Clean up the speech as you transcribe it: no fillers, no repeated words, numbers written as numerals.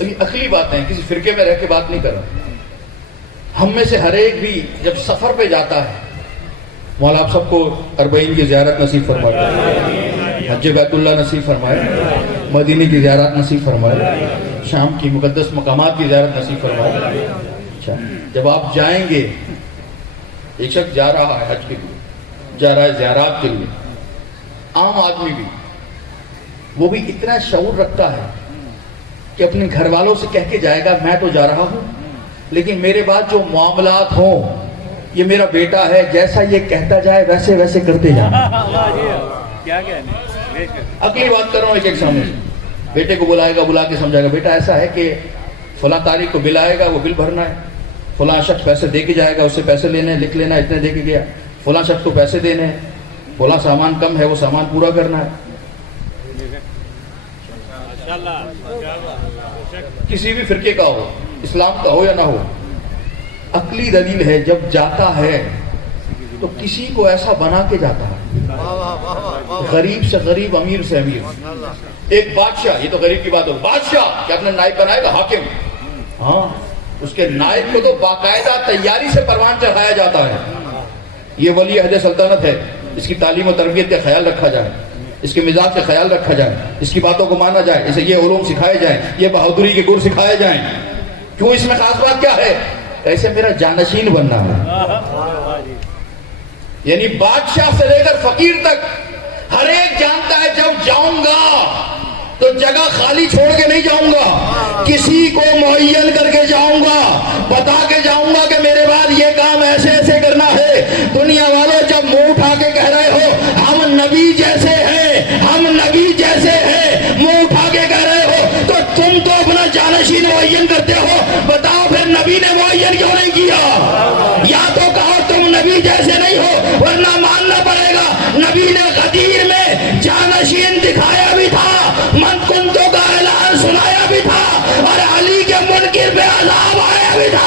عقلی باتیں، کسی فرقے میں رہ کے بات نہیں کر رہا. ہم میں سے ہر ایک بھی جب سفر پہ جاتا ہے، مولا آپ سب کو اربعین کی زیارت نصیب فرمائے، حج بیت اللہ نصیب فرمائے، مدینے کی زیارت نصیب فرمائے، شام کی مقدس مقامات کی زیارت نصیب فرمائے. اچھا، جب آپ جائیں گے، ایک شخص جا رہا ہے حج کے لیے، جا رہا ہے زیارات کے لیے، عام آدمی بھی، وہ بھی اتنا شعور رکھتا ہے کہ اپنے گھر والوں سے کہہ کے جائے گا میں تو جا رہا ہوں، لیکن میرے بعد جو معاملات ہوں، یہ میرا بیٹا ہے، جیسا یہ کہتا جائے ویسے ویسے کرتے جانا. اگلی بات کر رہا ہوں ایک سامنے. بیٹے کو بلائے گا، بلا کے سمجھائے گا بیٹا ایسا ہے کہ فلاں تاریخ کو بل آئے گا، وہ بل بھرنا ہے، فلاں شخص پیسے دے کے جائے گا، اس سے پیسے لینے، لکھ لینا اتنے دے کے گیا، فلاں شخص کو پیسے دینے، فلاں سامان کم ہے وہ سامان پورا کرنا ہے. کسی بھی فرقے کا ہو، اسلام کا ہو یا نہ ہو، عقلی دلیل ہے جب جاتا ہے تو کسی کو ایسا بنا کے جاتا ہے، غریب سے غریب، امیر سے امیر. ایک بادشاہ، یہ تو غریب کی بات ہو، بادشاہ کیا اپنا نائب بنائے گا حاکم؟ ہاں، اس کے نائب کو تو باقاعدہ تیاری سے پروان چڑھایا جاتا ہے. یہ ولی عہد سلطنت ہے، اس کی تعلیم و تربیت کا خیال رکھا جائے، اس کے مزاج کا خیال رکھا جائے، اس کی باتوں کو مانا جائے، اسے یہ علوم سکھائے جائیں، یہ بہادری کے گر سکھائے جائیں. کیوں؟ اس میں خاص بات کیا ہے؟ کیسے میرا جانشین بننا ہے. یعنی بادشاہ سے لے کر فقیر تک ہر ایک جانتا ہے جب جاؤں گا تو جگہ خالی چھوڑ کے نہیں جاؤں گا، کسی کو معین کر کے جاؤں گا، بتا کے جاؤں گا کہ میرے بعد یہ کام ایسے ایسے کرنا ہے. دنیا والوں جب منہ اٹھا کے کہہ رہے ہو ہم نبی جیسے ہیں، ہم نبی جیسے ہیں، منہ اٹھا کے کہہ رہے ہو تو تم تو اپنا جانشین معین کرتے ہو. بتاؤ پھر نبی نے معین کیوں نہیں کیا؟ یا تو کہو تم نبی جیسے نہیں ہو، ورنہ ماننا پڑے گا نبی نے غدیر میں جانشین دکھایا بھی تھا، من کنتو کا اعلان سنایا بھی تھا، اور علی کے منکر پہ عذاب آیا بھی تھا.